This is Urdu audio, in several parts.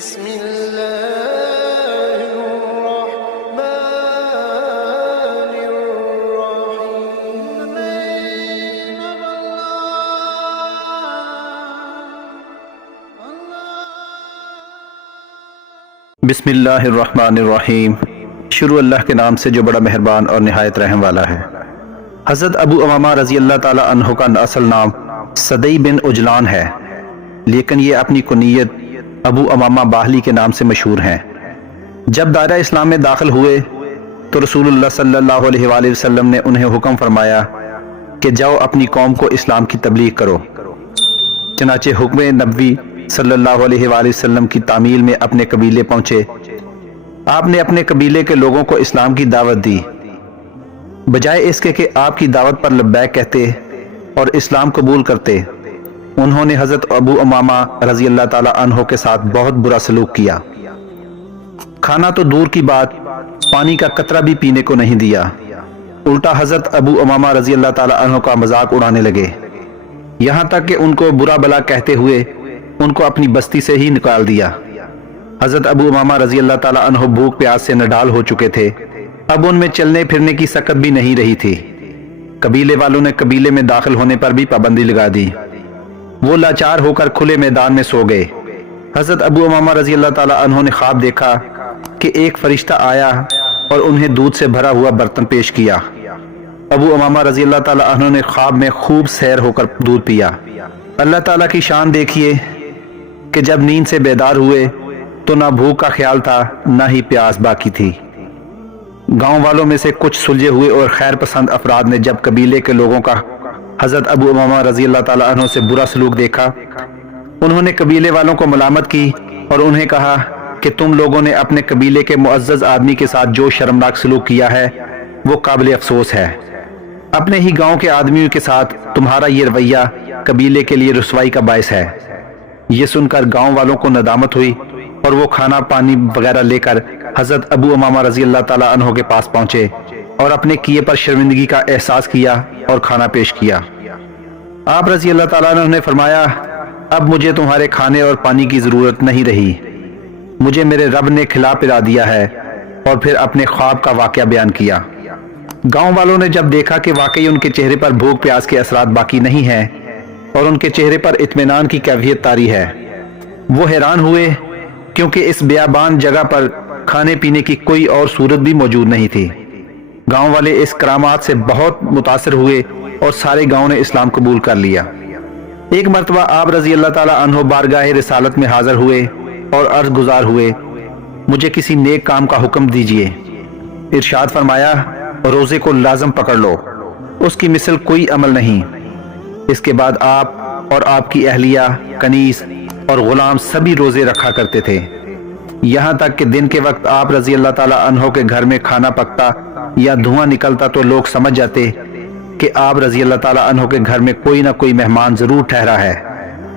بسم الله الرحمن الرحيم. بسم اللہ الرحمن الرحیم. شروع اللہ کے نام سے جو بڑا مہربان اور نہایت رحم والا ہے. حضرت ابو امامہ رضی اللہ تعالی عنہ کا اصل نام صدی بن عجلان ہے، لیکن یہ اپنی کنیت ابو امامہ باہلی کے نام سے مشہور ہیں. جب دائرہ اسلام میں داخل ہوئے تو رسول اللہ صلی اللہ علیہ وآلہ وسلم نے انہیں حکم فرمایا کہ جاؤ اپنی قوم کو اسلام کی تبلیغ کرو. چنانچہ حکم نبوی صلی اللہ علیہ وآلہ وسلم کی تعمیل میں اپنے قبیلے پہنچے. آپ نے اپنے قبیلے کے لوگوں کو اسلام کی دعوت دی. بجائے اس کے کہ آپ کی دعوت پر لبیک کہتے اور اسلام قبول کرتے، انہوں نے حضرت ابو امامہ رضی اللہ تعالی عنہ کے ساتھ بہت برا سلوک کیا. کھانا تو دور کی بات، پانی کا قطرہ بھی پینے کو نہیں دیا. الٹا حضرت ابو امامہ رضی اللہ تعالی عنہ کا مذاق اڑانے لگے، یہاں تک کہ ان کو برا بلا کہتے ہوئے ان کو اپنی بستی سے ہی نکال دیا. حضرت ابو امامہ رضی اللہ تعالی عنہ بھوک پیاس سے نڈال ہو چکے تھے. اب ان میں چلنے پھرنے کی سکت بھی نہیں رہی تھی. قبیلے والوں نے قبیلے میں داخل ہونے پر بھی پابندی لگا دی. وہ لاچار ہو کر کھلے میدان میں سو گئے. حضرت ابو امامہ رضی اللہ تعالی عنہ نے خواب دیکھا کہ ایک فرشتہ آیا اور انہیں دودھ سے بھرا ہوا برتن پیش کیا. ابو امامہ رضی اللہ تعالی عنہ نے خواب میں خوب سیر ہو کر دودھ پیا. اللہ تعالیٰ کی شان دیکھیے کہ جب نیند سے بیدار ہوئے تو نہ بھوک کا خیال تھا نہ ہی پیاس باقی تھی. گاؤں والوں میں سے کچھ سلجھے ہوئے اور خیر پسند افراد نے جب قبیلے کے لوگوں کا حضرت ابو امامہ رضی اللہ تعالی عنہ سے برا سلوک دیکھا، انہوں نے قبیلے والوں کو ملامت کی اور انہیں کہا کہ تم لوگوں نے اپنے قبیلے کے معزز آدمی کے ساتھ جو شرمناک سلوک کیا ہے وہ قابل افسوس ہے. اپنے ہی گاؤں کے آدمیوں کے ساتھ تمہارا یہ رویہ قبیلے کے لیے رسوائی کا باعث ہے. یہ سن کر گاؤں والوں کو ندامت ہوئی اور وہ کھانا پانی وغیرہ لے کر حضرت ابو امامہ رضی اللہ تعالی عنہ کے پاس پہنچے اور اپنے کیے پر شرمندگی کا احساس کیا اور کھانا پیش کیا. آپ رضی اللہ تعالیٰ عنہ نے فرمایا، اب مجھے تمہارے کھانے اور پانی کی ضرورت نہیں رہی، مجھے میرے رب نے کھلا پلا دیا ہے. اور پھر اپنے خواب کا واقعہ بیان کیا. گاؤں والوں نے جب دیکھا کہ واقعی ان کے چہرے پر بھوک پیاس کے اثرات باقی نہیں ہیں اور ان کے چہرے پر اطمینان کی کیفیت طاری ہے، وہ حیران ہوئے کیونکہ اس بیابان جگہ پر کھانے پینے کی کوئی اور صورت بھی موجود نہیں تھی. گاؤں والے اس کرامات سے بہت متاثر ہوئے اور سارے گاؤں نے اسلام قبول کر لیا. ایک مرتبہ آپ رضی اللہ تعالی عنہ بارگاہ رسالت میں حاضر ہوئے اور عرض گزار ہوئے، مجھے کسی نیک کام کا حکم دیجیے. ارشاد فرمایا، روزے کو لازم پکڑ لو، اس کی مثل کوئی عمل نہیں. اس کے بعد آپ اور آپ کی اہلیہ، کنیز اور غلام سبھی روزے رکھا کرتے تھے. یہاں تک کہ دن کے وقت آپ رضی اللہ تعالی عنہ کے گھر میں کھانا پکتا یا دھواں نکلتا تو لوگ سمجھ جاتے کہ آپ رضی اللہ تعالی عنہ کے گھر میں کوئی نہ کوئی مہمان ضرور ٹھہرا ہے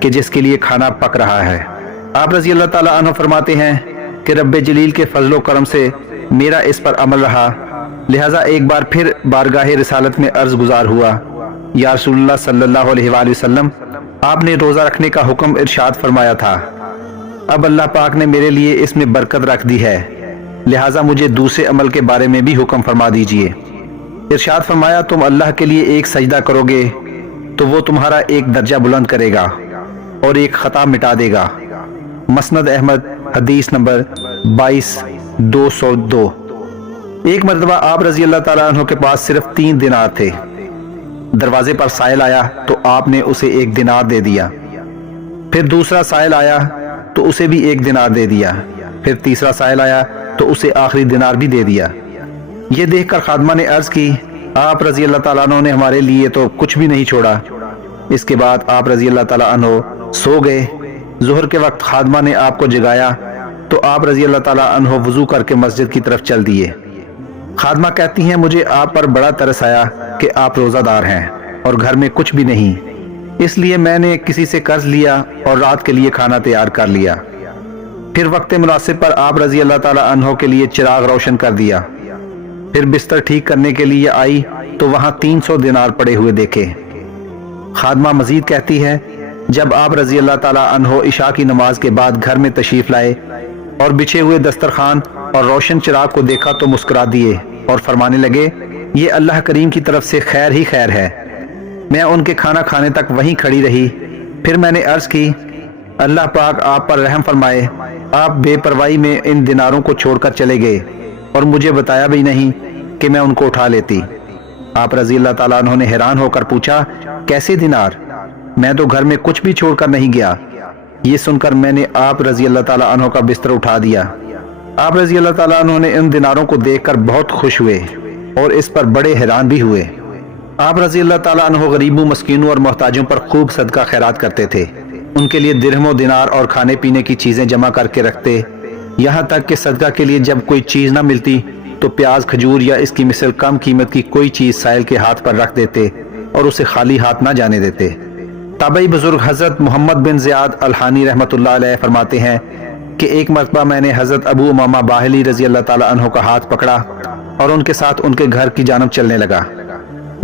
کہ جس کے لیے کھانا پک رہا ہے. آپ رضی اللہ تعالی عنہ فرماتے ہیں کہ رب جلیل کے فضل و کرم سے میرا اس پر عمل رہا، لہٰذا ایک بار پھر بارگاہ رسالت میں عرض گزار ہوا، یا رسول اللہ صلی اللہ علیہ وآلہ وسلم، آپ نے روزہ رکھنے کا حکم ارشاد فرمایا تھا، اب اللہ پاک نے میرے لیے اس میں برکت رکھ دی ہے، لہٰذا مجھے دوسرے عمل کے بارے میں بھی حکم فرما دیجئے. ارشاد فرمایا، تم اللہ کے لیے ایک سجدہ کرو گے تو وہ تمہارا ایک درجہ بلند کرے گا اور ایک خطا مٹا دے گا. مسند احمد حدیث نمبر 22202. ایک مرتبہ آپ رضی اللہ تعالیٰ عنہ کے پاس صرف 3 دینار تھے. دروازے پر سائل آیا تو آپ نے اسے 1 دینار دے دیا. پھر دوسرا سائل آیا تو اسے بھی 1 دینار دے دیا. پھر تیسرا سائل آیا تو اسے آخری دینار بھی دے دیا. یہ دیکھ کر خادمہ نے عرض کی، آپ رضی اللہ تعالیٰ عنہ نے ہمارے لیے تو کچھ بھی نہیں چھوڑا. اس کے بعد آپ رضی اللہ تعالیٰ عنہ سو گئے. ظہر کے وقت خادمہ نے آپ کو جگایا تو آپ رضی اللہ تعالیٰ عنہ وضو کر کے مسجد کی طرف چل دیے. خادمہ کہتی ہیں، مجھے آپ پر بڑا ترس آیا کہ آپ روزہ دار ہیں اور گھر میں کچھ بھی نہیں، اس لیے میں نے کسی سے قرض لیا اور رات کے لیے کھانا تیار کر لیا. پھر وقت مناسب پر آپ رضی اللہ تعالیٰ عنہ کے لیے چراغ روشن کر دیا. پھر بستر ٹھیک کرنے کے لیے آئی تو وہاں 300 دینار پڑے ہوئے دیکھے. خادمہ مزید کہتی ہے جب آپ رضی اللہ تعالیٰ عنہ عشاء کی نماز کے بعد گھر میں تشریف لائے اور بچھے ہوئے دسترخوان اور روشن چراغ کو دیکھا تو مسکرا دیے اور فرمانے لگے، یہ اللہ کریم کی طرف سے خیر ہی خیر ہے۔ میں ان کے کھانا کھانے تک وہیں کھڑی رہی۔ پھر میں نے عرض کی، اللہ پاک آپ پر رحم فرمائے، آپ بے پرواہی میں ان دیناروں کو چھوڑ کر چلے گئے اور مجھے بتایا بھی نہیں کہ میں ان کو اٹھا لیتی۔ آپ رضی اللہ تعالیٰ عنہ نے حیران ہو کر پوچھا، کیسے دینار؟ میں تو گھر میں کچھ بھی چھوڑ کر نہیں گیا۔ یہ سن کر میں نے آپ رضی اللہ تعالیٰ عنہ کا بستر اٹھا دیا۔ آپ رضی اللہ تعالیٰ عنہ نے ان دیناروں کو دیکھ کر بہت خوش ہوئے اور اس پر بڑے حیران بھی ہوئے۔ آپ رضی اللہ تعالیٰ عنہ غریبوں، مسکینوں اور محتاجوں پر خوب صدقہ خیرات کرتے تھے۔ ان کے لیے درہم و دینار اور کھانے پینے کی چیزیں جمع کر کے رکھتے، یہاں تک کہ صدقہ کے لیے جب کوئی چیز نہ ملتی تو پیاز، کھجور یا اس کی مثل کم قیمت کی کوئی چیز سائل کے ہاتھ پر رکھ دیتے اور اسے خالی ہاتھ نہ جانے دیتے۔ تابعی بزرگ حضرت محمد بن زیاد الحانی رحمۃ اللہ علیہ فرماتے ہیں کہ ایک مرتبہ میں نے حضرت ابو امامہ باہلی رضی اللہ تعالیٰ عنہ کا ہاتھ پکڑا اور ان کے ساتھ ان کے گھر کی جانب چلنے لگا۔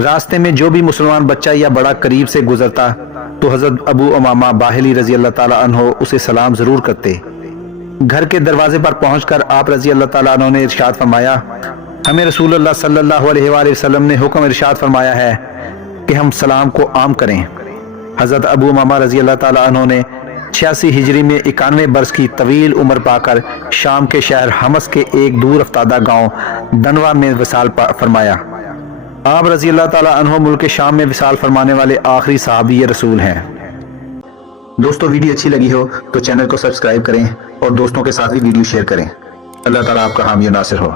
راستے میں جو بھی مسلمان بچہ یا بڑا قریب سے گزرتا تو حضرت ابو امامہ باہلی رضی اللہ تعالیٰ عنہ اسے سلام ضرور کرتے۔ گھر کے دروازے پر پہنچ کر آپ رضی اللہ تعالیٰ عنہ نے ارشاد فرمایا، ہمیں رسول اللہ صلی اللہ علیہ وآلہ وسلم نے حکم ارشاد فرمایا ہے کہ ہم سلام کو عام کریں۔ حضرت ابو امامہ رضی اللہ تعالیٰ عنہ نے 86 ہجری میں 91 برس کی طویل عمر پا کر شام کے شہر حمص کے ایک دور افتادہ گاؤں دنوا میں وصال فرمایا۔ آپ رضی اللہ تعالیٰ عنہ ملک شام میں وصال فرمانے والے آخری صحابی رسول ہیں۔ دوستو، ویڈیو اچھی لگی ہو تو چینل کو سبسکرائب کریں اور دوستوں کے ساتھ بھی ویڈیو شیئر کریں۔ اللہ تعالیٰ آپ کا حامی و ناصر ہو۔